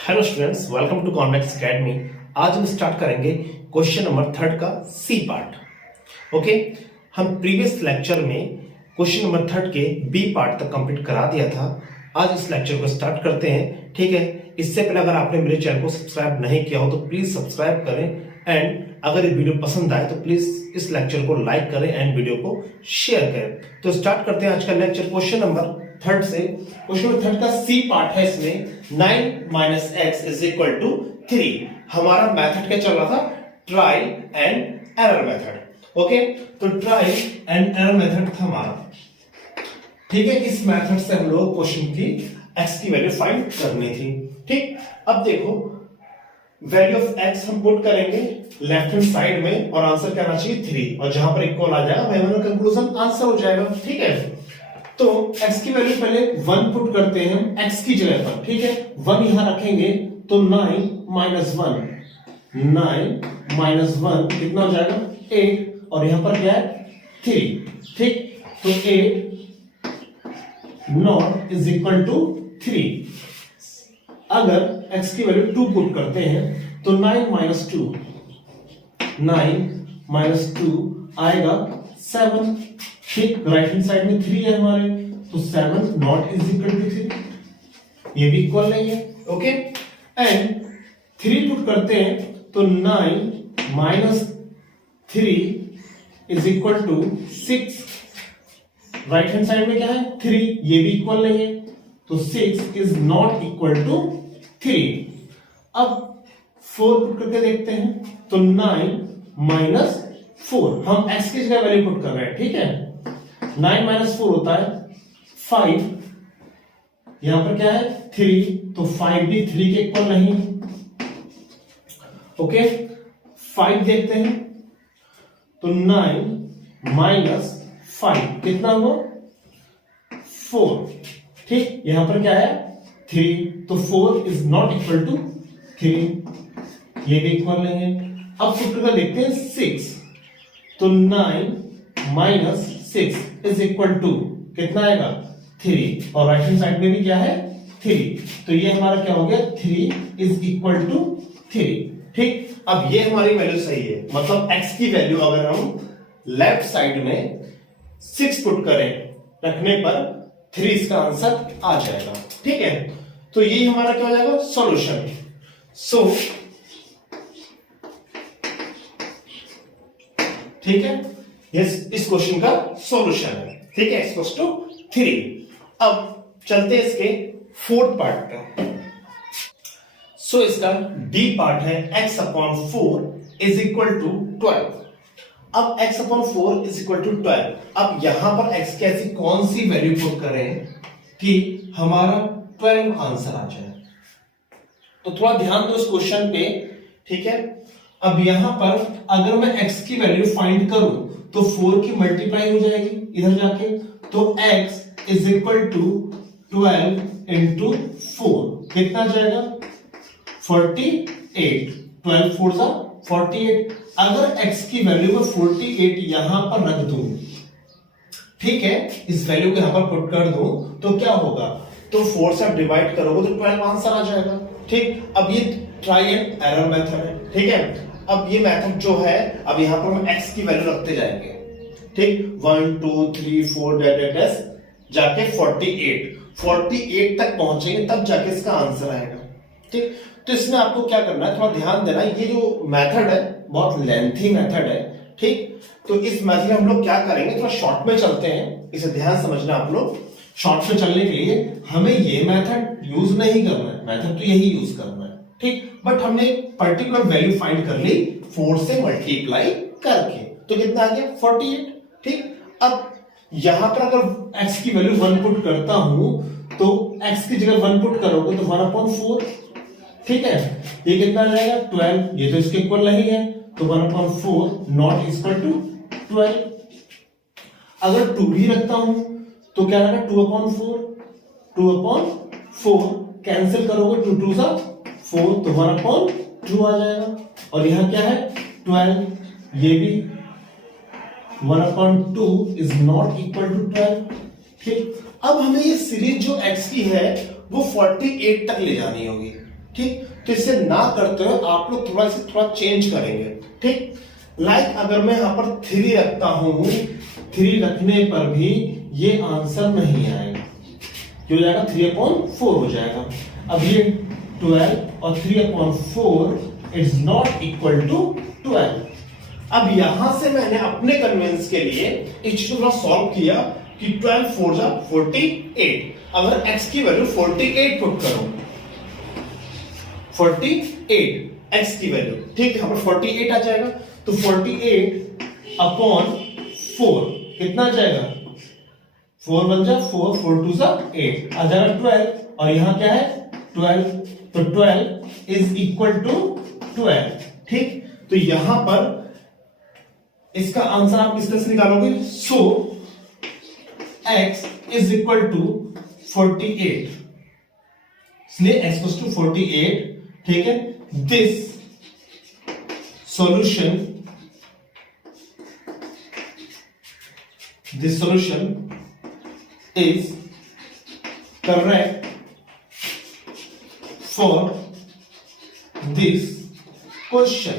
Hello students, welcome to Convex academy. आज हम start करेंगे क्वेश्चन नंबर 3 का सी पार्ट। ओके, हम प्रीवियस लेक्चर में क्वेश्चन नंबर 3 के बी पार्ट तक कंप्लीट करा दिया था। आज इस लेक्चर को स्टार्ट करते हैं। ठीक है, इससे पहले अगर आपने मेरे चैनल को सब्सक्राइब नहीं किया हो तो प्लीज सब्सक्राइब करें एंड अगर ये वीडियो पसंद आए तो प्लीज इस लेक्चर को लाइक करें एंड वीडियो को शेयर करें। तो स्टार्ट करते हैं आज का लेक्चर क्वेश्चन नंबर 3 से। क्वेश्चन नंबर 3 का सी पार्ट है। इसमें 9 - x = 3। हमारा मेथड क्या चल रहा था? Trial and error method. Okay, तो ट्रायल एंड एरर मेथड था हमारा। ठीक है, इस मेथड से हम लोग क्वेश्चन की x की वैल्यू फाइंड करनी थी। ठीक, अब देखो वैल्यू ऑफ x हम पुट करेंगे लेफ्ट हैंड साइड में और आंसर क्या आना चाहिए 3, और जहां पर इक्वल आ जाएगा वही कंक्लूजन आंसर हो जाएगा। ठीक है, तो x की वैल्यू पहले 1 पुट करते हैं x की जगह पर। ठीक है, 1 यहां रखेंगे तो 9 - 1 कितना हो जाएगा 8, और यहां पर क्या है 3। ठीक, तो 8 नॉट इज इक्वल टू 3। अगर x की वैल्यू 2 पुट करते हैं तो 9 - 2 आएगा 7। ठीक, राइट हैंड साइड में 3 है हमारे, तो 7 नॉट इज इक्वल टू 3, ये भी इक्वल नहीं है। ओके, एंड 3 पुट करते हैं तो 9 - 3 is equal to 6। Right hand side में क्या है 3, ये भी इक्वल नहीं है, तो 6 इज नॉट इक्वल टू 3। अब 4 पुट करके देखते हैं तो 9 - 4, हम x की जगह वैल्यू पुट कर रहे हैं। ठीक है, 9 - 4 होता है 5, यहां पर क्या है 3, तो 5 भी 3 के इक्वल नहीं। ओके, 5 देखते हैं तो 9 - 5 कितना हुआ 4। ठीक, यहां पर क्या है 3, तो 4 इज नॉट इक्वल टू 3, ये भी इक्वल नहीं है। अब पुट करके देखते हैं 6, तो 9 - 6 इज इक्वल टू कितना आएगा 3, और राइट हैंड साइड में भी क्या है 3, तो ये हमारा क्या हो गया 3 इज इक्वल टू 3। ठीक, अब ये हमारी वैल्यू सही है, मतलब x की वैल्यू अगर हम लेफ्ट साइड में 6 पुट करें रखने पर 3 इसका आंसर आ जाएगा। ठीक है, तो ये हमारा क्या हो जाएगा सॉल्यूशन। सो ठीक है, ये इस क्वेश्चन का सॉल्यूशन है। ठीक है, x = 3। अब चलते हैं इसके 4th पार्ट पे। सो इसका डी पार्ट है x/4 इज इक्वल टू 12। अब x/4 इज इक्वल टू 12। अब यहां पर x की ऐसी कौन सी वैल्यू पुट करें कि हमारा 12 आंसर आ जाए? तो थोड़ा ध्यान दो इस क्वेश्चन पे। ठीक है, अब यहां पर अगर मैं x की वैल्यू फाइंड करूं तो 4 की मल्टीप्लाई हो जाएगी इधर जाके, तो x is equal to 12 into 4 कितना जाएगा 48। 12 4 जा 48। अगर x की वैल्यू में 48 यहां पर रख दूं, ठीक है, इस वैल्यू को यहां पर पुट कर दूं तो क्या होगा, तो 4 से आप डिवाइड करोगे तो 12 आंसर आ जाएगा। ठीक, अब ये ट्राई एंड एरर मेथड है। ठीक है, अब ये मेथड जो है, अब यहां पर हम x की वैल्यू रखते जाएंगे। ठीक, 1 2 3 4 डेट जाके 48 तक पहुंचेंगे तब जाके इसका आंसर आएगा। ठीक, तो इसमें आपको क्या करना है, थोड़ा ध्यान देना। ये जो मेथड है बहुत लेंथी मेथड है। ठीक, तो इस मेथड में हम लोग क्या करेंगे, थोड़ा शॉर्ट में चलते हैं, इसे ध्यान समझना आप लोग। शॉर्ट में चलने के लिए हमें ये मेथड यूज नहीं करना है, मेथड तो यही यूज करना है। ठीक, बट हमने पर्टिकुलर वैल्यू फाइंड कर ली 4 से मल्टीप्लाई करके, तो कितना आ गया 48। ठीक, अब यहां पर अगर x की वैल्यू 1 पुट करता हूं तो x की जगह 1 पुट करोगे तो 1/4। ठीक है, ये कितना आ जाएगा 12, ये तो इसके इक्वल नहीं है, तो 1/4 नॉट इक्वल टू 12। अगर 2 भी रखता हूं तो क्या रहेगा 2/4 कैंसिल करोगे 2 2 जा 4, तो 1/2 आ जाएगा, और यहां क्या है 12, ये भी 1/2 इज नॉट इक्वल टू 12। ठीक, अब हमें ये सीरीज जो x की है वो 48 तक ले जानी होगी। ठीक, तो इसे ना करते हुए आप लोग थोड़ा चेंज करेंगे। ठीक, लाइक अगर मैं यहां पर 3 रखता हूं, 3 रखने पर भी ये आंसर नहीं आएगा, हो जाएगा 3/4 हो जाएगा। अब ये 12 और 3/4 इज नॉट इक्वल टू 12। अब यहां से मैंने अपने कन्वेंस के लिए इस चीज को सॉल्व किया कि 12 4 जा 48। अगर x की वैल्यू 48 पुट करो, 48 x की वैल्यू, ठीक है, यहां पर 48 आ जाएगा, तो 48/4 कितना आ जाएगा, 4 1 जा 4, 4 2 जा 8 आ जाएगा 12, और यहां क्या है 12, तो 12 इज इक्वल टू 12। ठीक, तो यहां पर इसका आंसर आप किस तरह से निकालोगे, सो x इज इक्वल टू 48, इसलिए x इक्वल टू 48। ठीक है, this solution is correct for this question।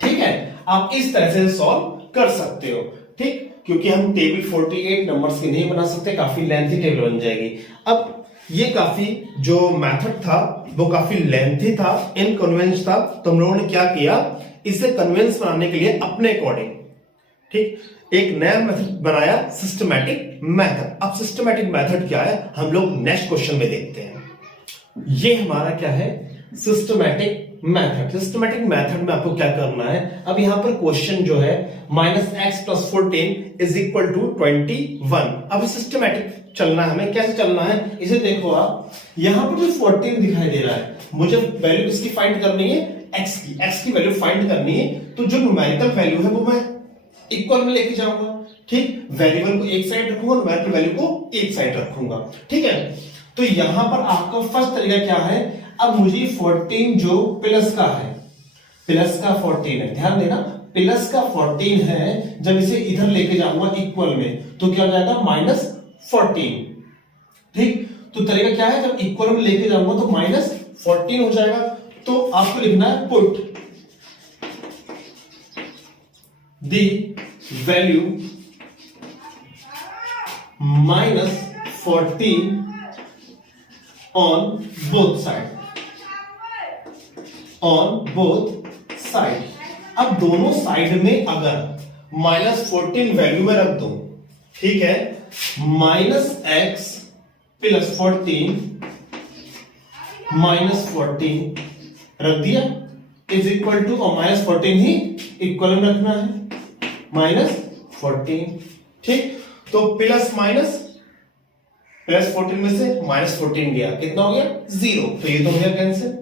ठीक है, आप इस तरह से सॉल्व कर सकते हो। ठीक, क्योंकि हम टेबल 48 नंबर्स की नहीं बना सकते, काफी लेंथी टेबल बन जाएगी। अब ये काफी जो मेथड था वो काफी लेंथी था, इनकन्वेंस था, तो हम लोगों ने क्या किया, इसे कन्वेंस बनाने के लिए अपने अकॉर्डिंग, ठीक, एक नया मेथड बनाया, सिस्टमैटिक मेथड। अब सिस्टमैटिक मेथड क्या है हम लोग नेक्स्ट क्वेश्चन में देखते हैं। ये हमारा क्या है, सिस्टमैटिक मेथड। सिस्टमैटिक मेथड में आपको क्या करना है, अब यहां पर क्वेश्चन जो है -x + 14 इज इक्वल टू 21। अब सिस्टमैटिक चलना है, हमें कैसे चलना है, इसे देखो आप, यहां पर जो 14 दिखाई दे रहा है, मुझे वैल्यू किसकी फाइंड करनी है, x की वैल्यू फाइंड करनी है, तो जो न्यूमेरिकल वैल्यू है वो मैं इक्वल में लेके जाऊंगा। ठीक, वेरिएबल को एक साइड रखूंगा, न्यूमेरिकल वैल्यू को एक साइड रखूंगा। ठीक है, तो यहां पर आपका फर्स्ट तरीका क्या है, अब मुझे 14 जो प्लस का है, प्लस का 14 है, ध्यान देना प्लस का 14 है, जब इसे इधर लेके जाऊंगा इक्वल में तो क्या हो जाएगा -14। ठीक, तो तरीका क्या है, जब इक्वल में लेके जाऊंगा तो -14 हो जाएगा। तो आपको लिखना है put the value -14 on both side, on both side. अब दोनों साइड में अगर -14 वैल्यू में रख दूं, ठीक है, -x + 14 -14 रख दिया इज इक्वल टू, और -14 ही इक्वल में रखना है, -14। ठीक, तो प्लस माइनस, +14 में से -14 गया, कितना हो गया 0, तो ये तो हो गया कैंसिल।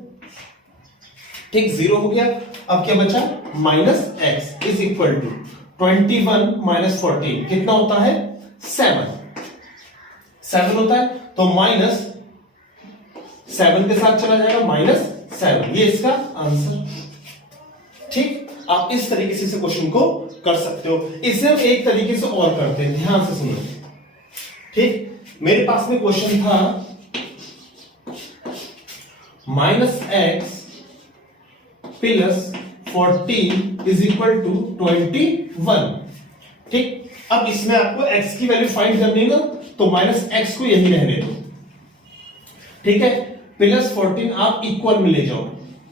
ठीक, 0 हो गया। अब क्या बचा, -x इज इक्वल टू 21 - 14 कितना होता है 7 होता है, तो -7 के साथ चला जाएगा -7, ये इसका आंसर। ठीक, आप इस तरीके से इस क्वेश्चन को कर सकते हो। इसे हम एक तरीके से और करते हैं, ध्यान से सुनो। ठीक, मेरे पास में क्वेश्चन था -x + 14 इज इक्वल टू 21। ठीक, अब इसमें आपको x की वैल्यू फाइंड करनी है ना, तो -x को यही रहने दो। ठीक है, +14 आप इक्वल में ले जाओ,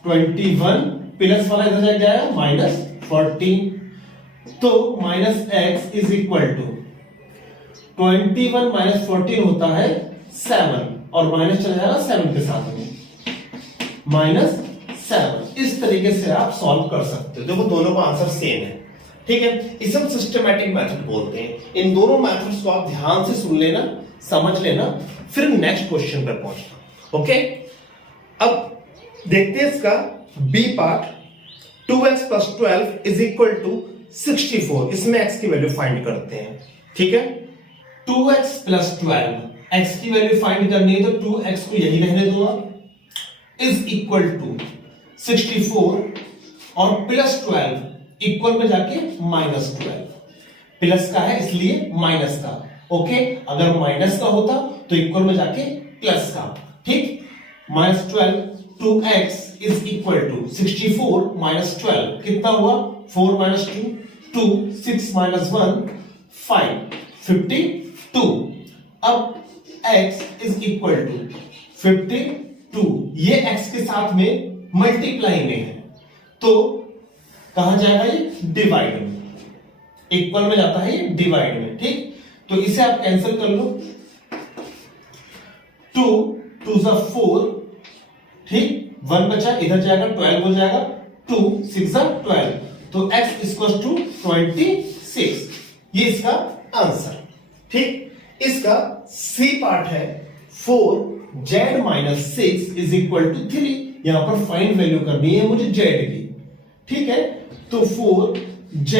21 प्लस वाला इधर जाएगा -14, तो -x इज इक्वल टू 21 - 14 होता है 7, और माइनस चला जाएगा 7 के साथ में -7। इस तरीके से आप सॉल्व कर सकते हो, देखो दोनों का आंसर सेम है। ठीक है, इसे हम सिस्टमैटिक मेथड बोलते हैं। इन दोनों मेथड्स को आप ध्यान से सुन लेना, समझ लेना, फिर नेक्स्ट क्वेश्चन पर पहुंचना। ओके, अब देखते हैं इसका B part. 2x + 12 is equal to 64, इसमें x की वैल्यू फाइंड करते हैं। ठीक है, 2x + 12, x की वैल्यू फाइंड करनी है, तो 2x को यही रहने दो आप, इज इक्वल टू 64 और +12 इक्वल में जाके -12, प्लस का है इसलिए माइनस का। ओके, अगर माइनस का होता तो इक्वल में जाके प्लस का। ठीक, minus 12 2x is equal to 64 minus 12 कितना हुआ 4 माइनस 2 2 6 माइनस 1 5 52। अब x इज इक्वल टू 52 ये x के साथ में मल्टीप्लाई में है तो कहां जाएगा ये डिवाइड में, इक्वल में जाता है ये डिवाइड में। ठीक, तो इसे आप कैंसिल कर लो 2 2 जा 4 ठीक 1 बचा इधर जाएगा 12 हो जाएगा 2 6 जा 12 तो x इक्वल टू 26 ये इसका आंसर। ठीक, इसका सी पार्ट है 4z minus 6 is equal to 3। यहां पर फाइंड वैल्यू करनी है मुझे z की। ठीक है, तो 4z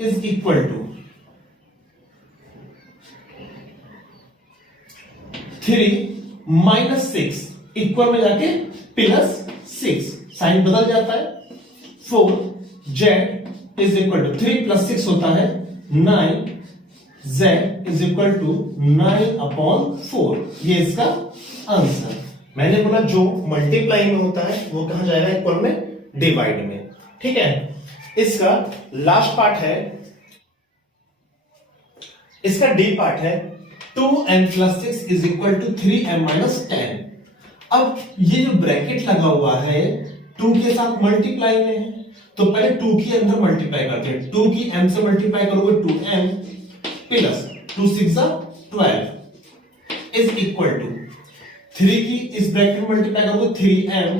is equal to 3 minus 6 equal में जाके प्लस 6 साइन बदल जाता है 4z is equal to 3 plus 6 होता है 9 z इज इक्वल टू 9/4 ये इसका आंसर। मैंने बोला जो मल्टीप्लाई में होता है वो कहां जाएगा इक्वल में डिवाइड में। ठीक है, इसका लास्ट पार्ट है, इसका डी पार्ट है 2m plus 6 is equal to 3m minus 10। अब ये जो ब्रैकेट लगा हुआ है 2 के साथ मल्टीप्लाई में है तो पहले 2 के अंदर मल्टीप्लाई करते हैं। 2 की m से मल्टीप्लाई करोगे 2m plus 2 6 12 is equal to 3 की इस ब्रैकेट में मल्टीप्लाई करोगे 3m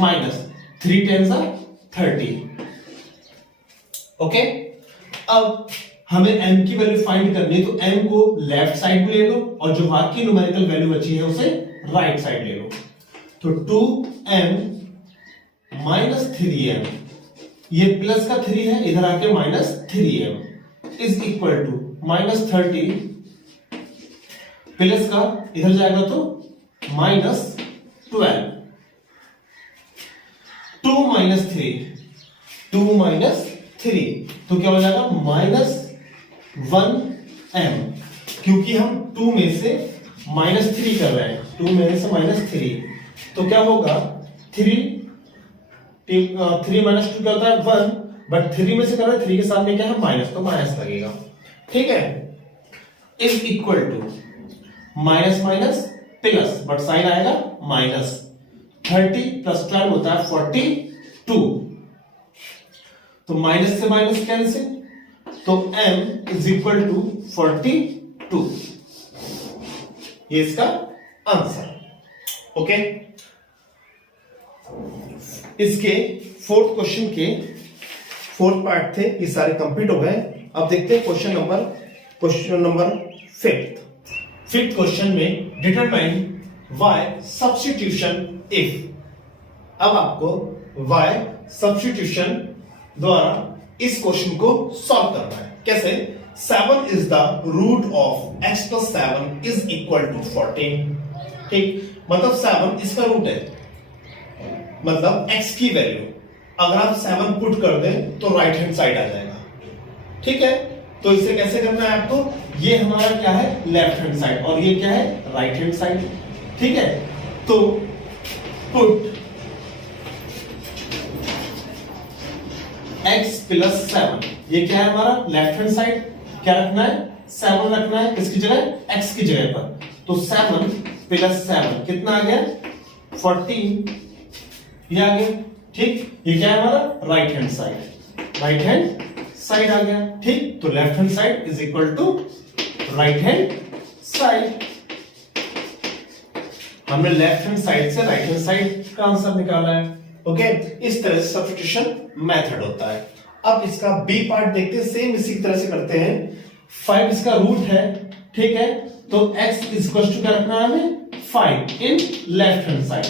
माइनस 3 10 30। ओके, अब हमें m की वैल्यू फाइंड करनी है तो m को लेफ्ट साइड में ले लो और जो बाकी न्यूमेरिकल वैल्यू बची है उसे राइट साइड ले लो। तो 2m माइनस 3m ये प्लस का 3 है इधर आके minus 3m is equal to minus 30 plus का इधर जाएगा तो माइनस 12 2 माइनस 3 तो क्या हो जाएगा माइनस 1m क्योंकि हम 2 में से माइनस 3 कर रहे हैं 2 में से माइनस 3 तो क्या होगा 3 माइनस 2 क्या होता है 1 बट 3 में से कर रहे हैं 3 के सामने क्या है माइनस तो माइनस लगेगा। ठीक है, is equal to minus minus plus but sign आएगा माइनस 30 प्लस 12 होता है 42 तो माइनस से माइनस कैंसिल तो m इज इक्वल टू 42 ये इसका आंसर। ओके, इसके फोर्थ क्वेश्चन के फोर्थ पार्ट थे ये सारे कंप्लीट हो गए। अब देखते हैं क्वेश्चन नंबर फिफ्थ क्वेश्चन में डिटरमाइन y सब्स्टिट्यूशन इफ। अब आपको y सब्स्टिट्यूशन द्वारा इस क्वेश्चन को सॉल्व करना है। कैसे? 7 is the root of x plus 7 is equal to 14। ठीक, मतलब 7 इसका रूट है, मतलब x की वैल्यू अगर आप 7 पुट कर दें तो राइट हैंड साइड आ जाएगा। ठीक है, तो इसे कैसे करना है आपको, ये हमारा क्या है लेफ्ट हैंड साइड और ये क्या है राइट हैंड साइड। ठीक है, तो पुट x प्लस 7 ये क्या है हमारा लेफ्ट हैंड साइड, क्या रखना है 7 रखना है किसकी जगह x की जगह पर। तो 7 प्लस 7 कितना आ गया 14 ये आ गया। ठीक, ये क्या है हमारा राइट हैंड साइड आ गया। ठीक, तो left hand side is equal to right hand side. हमने लेफ्ट हैंड साइड से राइट हैंड साइड का आंसर निकाला है। ओके, इस तरह से सब्स्टिट्यूशन मेथड होता है। अब इसका बी पार्ट देखते हैं, सेम इसी तरह से करते हैं। 5 इसका रूट है। ठीक है, तो x इक्वल टू क्या रखना है हमें 5 इन लेफ्ट हैंड साइड।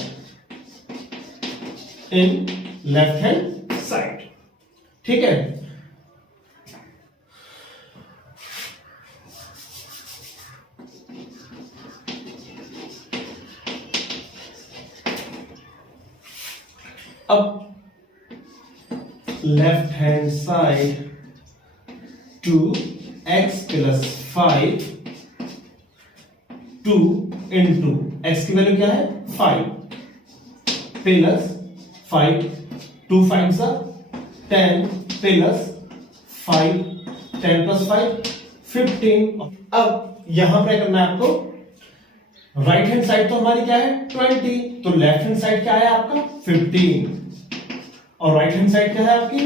ठीक है, अब left hand side 2x plus 5 2 into x की वैल्यू क्या है 5 प्लस 5 2 5 सा 10 प्लस 5 10 प्लस 5 15। अब यहां पर करना है आपको, राइट हैंड साइड तो हमारी क्या है 20, तो लेफ्ट हैंड साइड क्या है आपका 15 और राइट हैंड साइड क्या है आपकी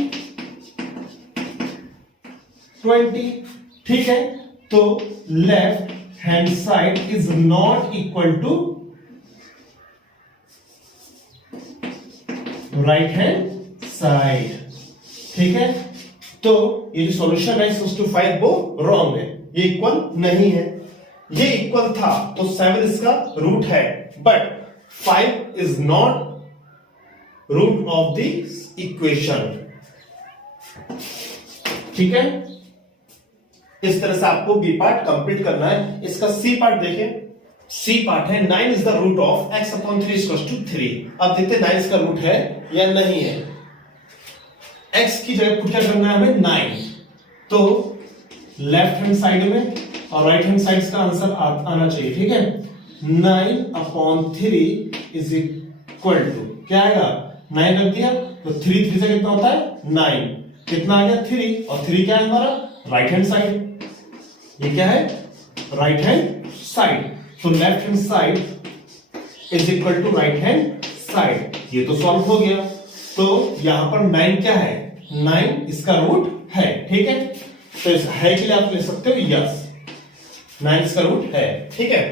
20। ठीक है, तो left hand side is not equal to right hand side. ठीक है, तो ये जो सॉल्यूशन है 625 वो रॉन्ग है, ये इक्वल नहीं है। ये इक्वल था तो 7 इसका रूट है, but 5 is not root of the equation. ठीक है, इस तरह से आपको बी पार्ट कंप्लीट करना है। इसका सी पार्ट देखें, सी पार्ट है 9 is the root of x upon 3 equals to 3। अब देखते हैं 9 इसका रूट है या नहीं है। x की जगह पुट क्या करना है हमें 9, तो लेफ्ट हैंड साइड में और राइट हैंड साइड का आंसर आना चाहिए। ठीक है, 9 अपॉन 3 इज इक्वल टू क्या आएगा 9 रख दिया तो 3 3 से कितना होता है 9, कितना आ गया 3 और 3 क्या है हमारा राइट हैंड साइड। ये क्या है राइट हैंड साइड, तो left hand side is equal to right hand side. ये तो सॉल्व हो गया, तो यहां पर 9 क्या है 9 इसका रूट है। ठीक है, तो इस है के लिए आप ले सकते हो यस 9 इसका रूट है। ठीक है,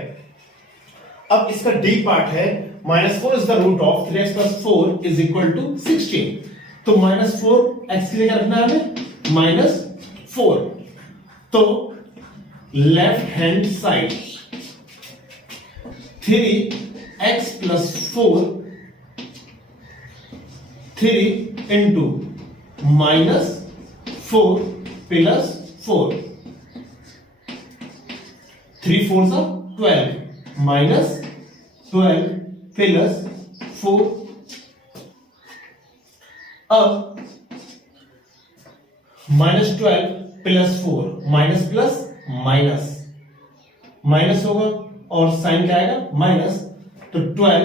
अब इसका डी पार्ट है -4 is the root of 3x plus 4 is equal to 16। तो -4 x की जगह रखना है हमें -4, तो left hand side 3x plus 4 3 into -4 plus 4 3 4 सा 12 माइनस 12 प्लस 4। अब -12 plus 4 minus plus minus minus होगा और साइन क्या आएगा माइनस, तो 12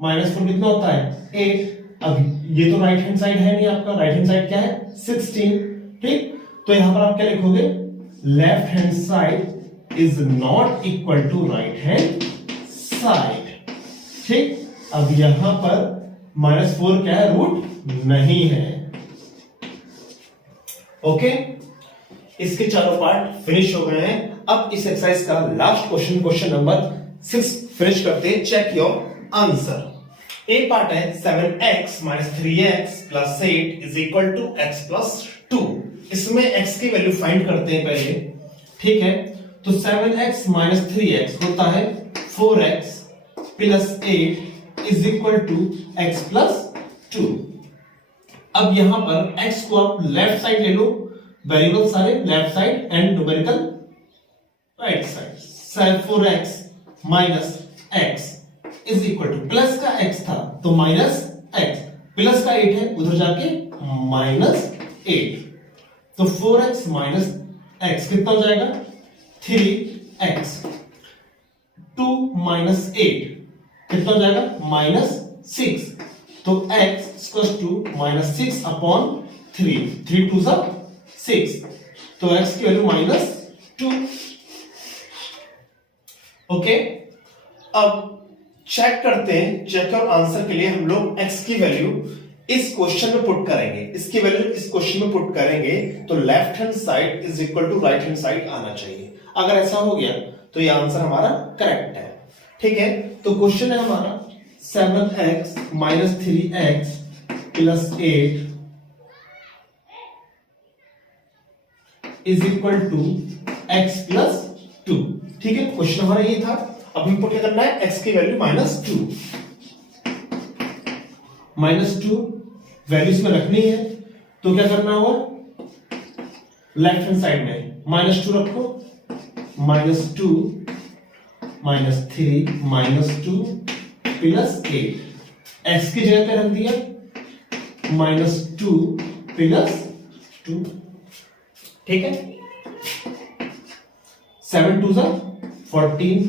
-4 कितना होता है 8। अब ये तो राइट हैंड साइड है नहीं आपका, राइट हैंड साइड क्या है 16। ठीक, तो यहां पर आप क्या लिखोगे left hand side is not equal to right hand side. ठीक, अब यहां पर -4 क्या है रूट नहीं है। ओके, इसके चारों पार्ट फिनिश हो गए हैं। अब इस एक्सरसाइज का last question, question number 6 finish करते हैं। Check your answer. A part है 7x minus 3x plus 8 is equal to x plus 2। इसमें x की वैल्यू फाइंड करते हैं पहले। ठीक है, तो 7x माइनस 3x होता है 4x plus 8 is equal to x plus 2। अब यहां पर x को आप लेफ्ट साइड ले लो, वेरिएबल सारे left side and numerical right side. 4x minus x is equal two plus का x था तो माइनस x, प्लस का 8 है उधर जाके -8, तो 4x माइनस x कितना हो जाएगा 3x। 2 माइनस 8 कितना हो जाएगा -6, तो x इक्वल्स टू -6 अपॉन 3, 3 2 सा 6, तो x की वैल्यू -2। ओके, अब चेक करते हैं। चेक और आंसर के लिए हम लोग x की वैल्यू इस क्वेश्चन में पुट करेंगे, इसकी वैल्यू इस क्वेश्चन में पुट करेंगे, तो left hand side is equal to right hand side आना चाहिए। अगर ऐसा हो गया तो ये आंसर हमारा करेक्ट है। ठीक है, तो क्वेश्चन है हमारा 7x minus 3x plus 8 is equal to x plus 2। ठीक है, क्वेश्चन हमारा ये था। अब हमको क्या करना है x की वैल्यू -2 वैल्यूज में रखनी है, तो क्या करना होगा लेफ्ट हैंड साइड में -2 रखो, -2 -3 -2 प्लस 8, x की जगह पे रख दिया -2 प्लस 2। ठीक है, 7 2 14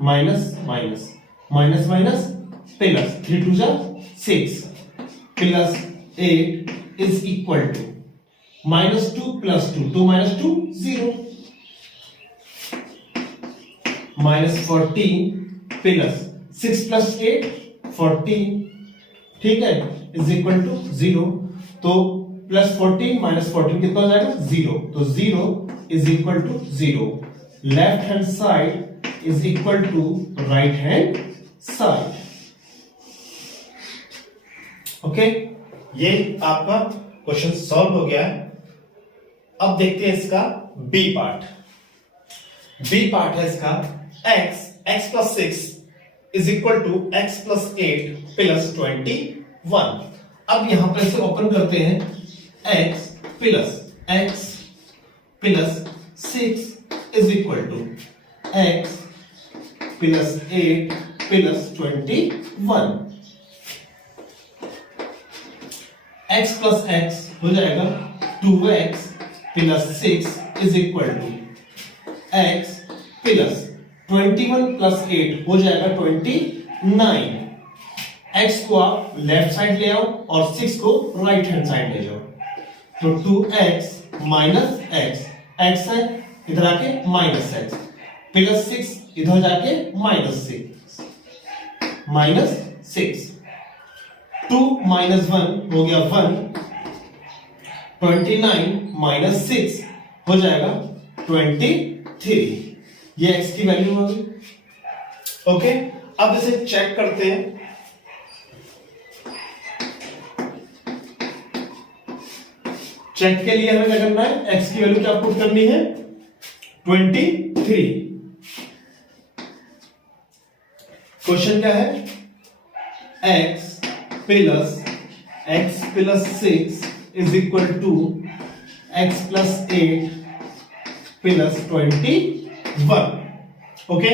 minus minus minus minus plus 3 2 जा 6 plus 8 is equal to -2 plus 2 2 minus 2 0 -14 plus 6 plus 8 14 ठीक है इज इक्वल टू 0 तो प्लस 14 माइनस 14 कितना हो जाएगा 0 तो 0 is equal to 0 left hand side is equal to right hand side okay ये आपका क्वेश्चन सॉल्व हो गया है। अब देखते हैं इसका बी पार्ट। बी पार्ट है इसका x plus 6 is equal to x plus 8 plus 21। अब यहां पर इसे ओपन करते हैं x plus 6 is equal to x plus 8 plus 21 x plus x हो जाएगा 2x plus 6 is equal to x plus 21 plus 8 हो जाएगा 29। x को आप लेफ्ट साइड ले आओ और 6 को राइट हैंड साइड ले जाओ तो 2x माइनस x है इधर आके माइनस x प्लस 6 इधर जाके माइनस 6 2 माइनस 1 हो गया 1 29 माइनस 6 हो जाएगा 23 ये x की वैल्यू होगी ओके अब इसे चेक करते हैं। चेक के लिए हमें क्या करना है x की वैल्यू क्या पुट करनी है 23। क्वेश्चन क्या है x plus 6 is equal to x plus 8 plus 21 okay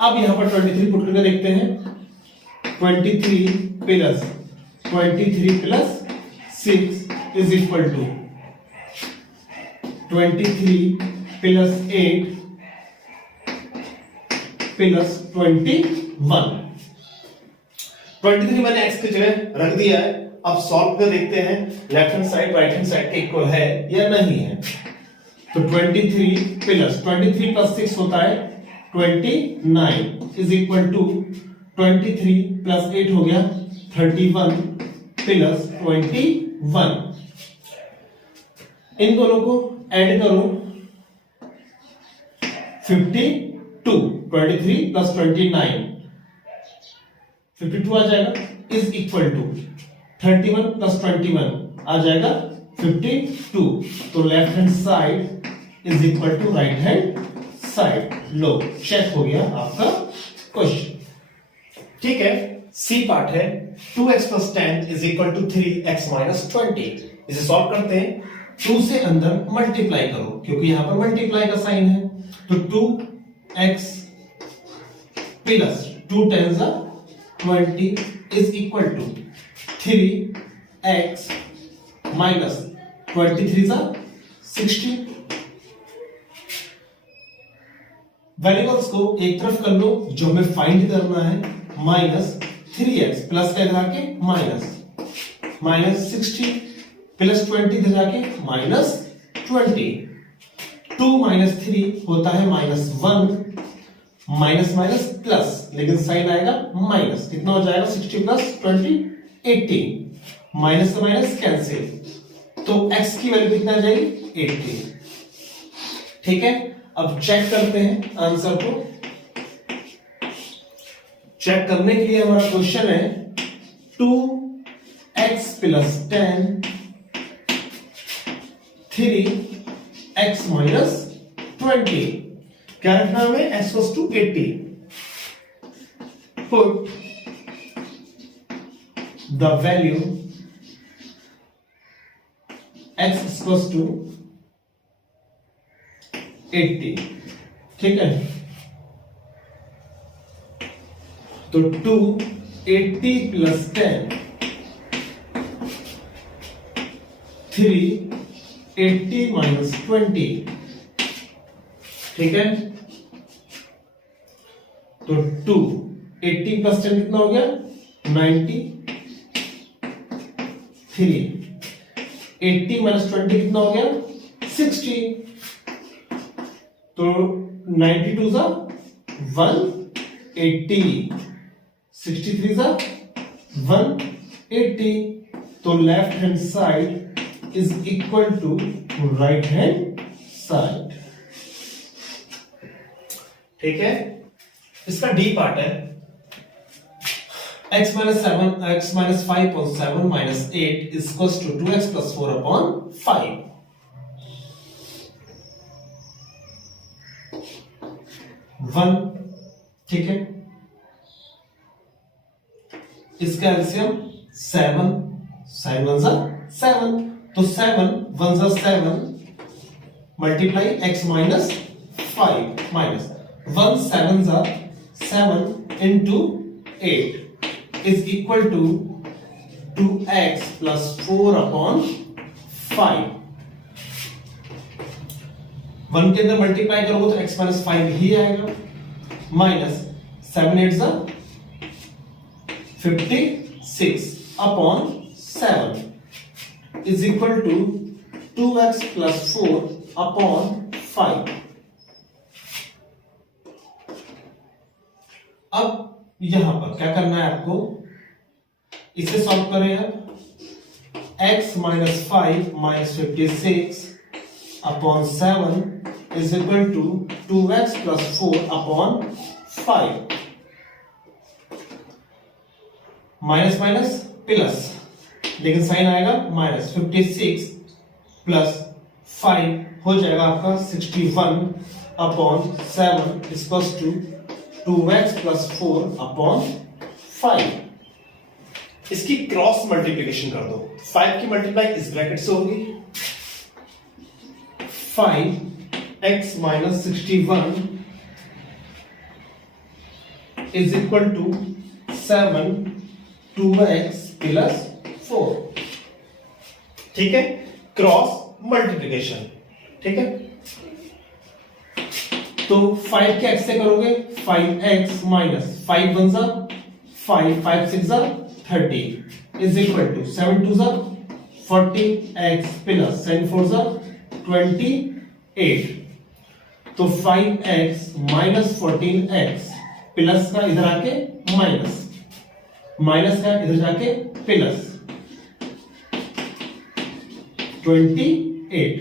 अब यहां पर 23 पुट करके देखते हैं 23 plus 6 is equal to 23 plus 8 plus 21 23 मैंने x की जगह रख दिया है। अब सॉल्व कर देखते हैं left hand side right hand side equal है या नहीं है तो 23 प्लस 6 होता है 29 इज इक्वल टू 23 प्लस 8 हो गया 31 प्लस 21 इन दोनों को ऐड करो 52 23 प्लस 29 52 आ जाएगा इज इक्वल टू 31 प्लस 21 आ जाएगा 52 तो left hand side is equal to right hand side लो चेक हो गया आपका क्वेश्चन ठीक है। सी पार्ट है 2x plus 10 is equal to 3x minus 20। इसे सॉल्व करते हैं 2 से अंदर मल्टीप्लाई करो क्योंकि यहां पर मल्टीप्लाई का साइन है तो 2x plus 2 10 20 is equal to 3x minus 23 60। Variables को एक तरफ कर लो जो हमें फाइंड करना है माइनस 3x प्लस का इधर आके माइनस 60 प्लस 20 इधर आके माइनस 20 2 माइनस 3 होता है -1 माइनस माइनस प्लस लेकिन साइन आएगा माइनस कितना हो जाएगा 60 प्लस 20 80 माइनस से माइनस कैंसिल तो x की वैल्यू कितना आ जाएगी 80। ठीक है अब चेक करते हैं आंसर को। चेक करने के लिए हमारा क्वेश्चन है 2x प्लस 10 3x माइनस 20 क्या रखना हमें x was to 80 put the value x is equals to 80 ठीक है तो 2 80 प्लस 10 3 80 माइनस 20 ठीक है तो 2, 80 प्लस 10 कितना हो गया 93, 80 माइनस 20 कितना हो गया 60, तो 92 सा 180, 63 सा 180, तो left hand side is equal to right hand side. ठीक है, इसका डी पार्ट है x minus 7 x minus 5 upon 7 minus 8 is equals to 2x plus 4 upon 5। 1, ठीक है, इसका एलसीएम 7, 7 1 सा 7, तो 7 1 सा 7 मल्टीप्लाई x minus 5 minus 1 7 सा 7 into 8 is equal to 2x plus 4 upon 5। 1 के अंदर मल्टीप्लाई करोगे तो x minus 5 ही आएगा, माइनस 7 8 सा 56 upon 7 is equal to 2x plus 4 upon 5। अब यहां पर क्या करना है आपको, इसे सॉल्व करें आप, x minus 5 minus 56 upon 7 is equal to 2x plus 4 upon 5। Minus minus plus, लेकिन साइन आएगा माइनस, 56 प्लस 5 हो जाएगा आपका 61 upon 7 equals to 2x plus 4 upon 5। इसकी क्रॉस मल्टीप्लिकेशन कर दो, 5 की मल्टीप्लाई इस ब्रैकेट से होगी, 5x minus 61 is equal to 7 2x plus 4। ठीक है, क्रॉस मल्टीप्लिकेशन। ठीक है, तो 5 के x से करोगे 5x माइनस 5 1 सा 5 5 6 सा 30 इज इक्वल टू 7 2 सा 40x प्लस 7 4 सा 28। तो 5x माइनस 14x प्लस का इधर आके माइनस, माइनस का इधर जाके प्लस 28।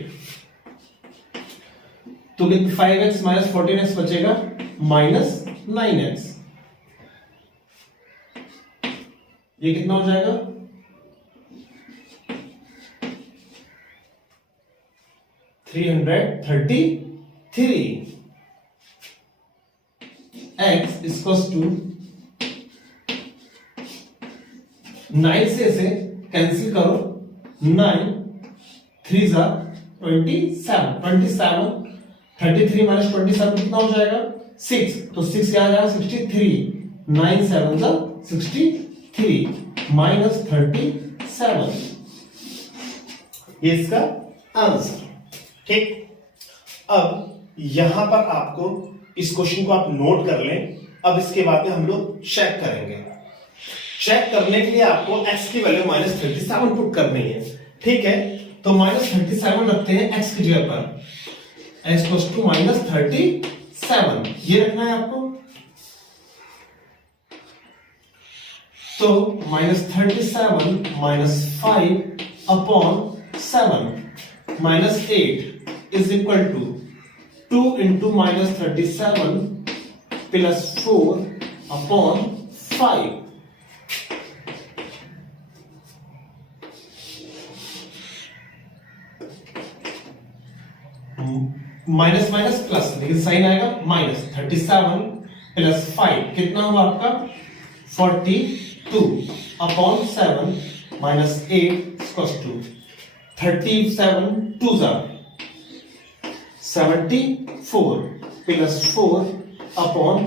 तो 5x माइनस 14x बचेगा माइनस 9x। ये कितना हो जाएगा 333। x इक्वल्स टू 9 से इसे कैंसिल करो, 9 3 सा 27, 33 माइनस 27 कितना हो जाएगा 6, तो 6 क्या आ जाएगा 63, 9 7 सा 63 माइनस 37। ये इसका आंसर। ठीक, अब यहां पर आपको इस क्वेश्चन को आप नोट कर लें। अब इसके बाद में हम लोग चेक करेंगे। चेक करने के लिए आपको x की वैल्यू माइनस 37 पुट करनी है। ठीक है, तो माइनस 37 रखते हैं x की जगह पर, x इक्वल्स टू माइनस 37 ये रखना है आपको। तो minus 37 minus 5 upon 7 minus 8 is equal to 2 into minus 37 plus 4 upon 5। Minus minus plus, लेकिन साइन आएगा माइनस 37 प्लस 5 कितना हुआ आपका 42 अपॉन 7 माइनस 8 इक्वल्स टू 37 2 ज़ा 74 प्लस 4 अपॉन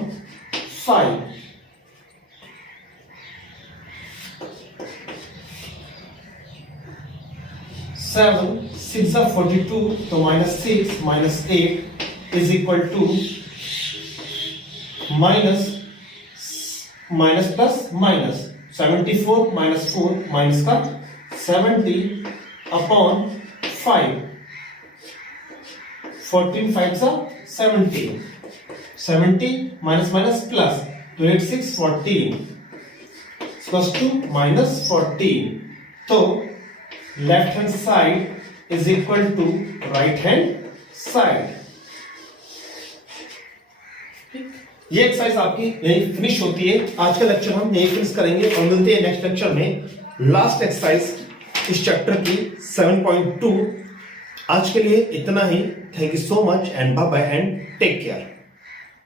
5। सेवन 6 ज़ा 42, तो minus 6 minus 8 is equal to minus minus plus minus 74 minus 4 minus का 70 upon 5 14 5 सा 70 70 माइनस माइनस प्लस तो 8 6 14 प्लस 2 माइनस 14 तो left hand side is equal to right hand side. ये exercise आपकी यही फिनिश होती है। आज का लेक्चर हम यही फिनिश करेंगे और मिलते हैं नेक्स्ट लेक्चर में लास्ट एक्सरसाइज इस चैप्टर की 7.2। आज के लिए इतना ही। Thank you so much and bye bye and take care.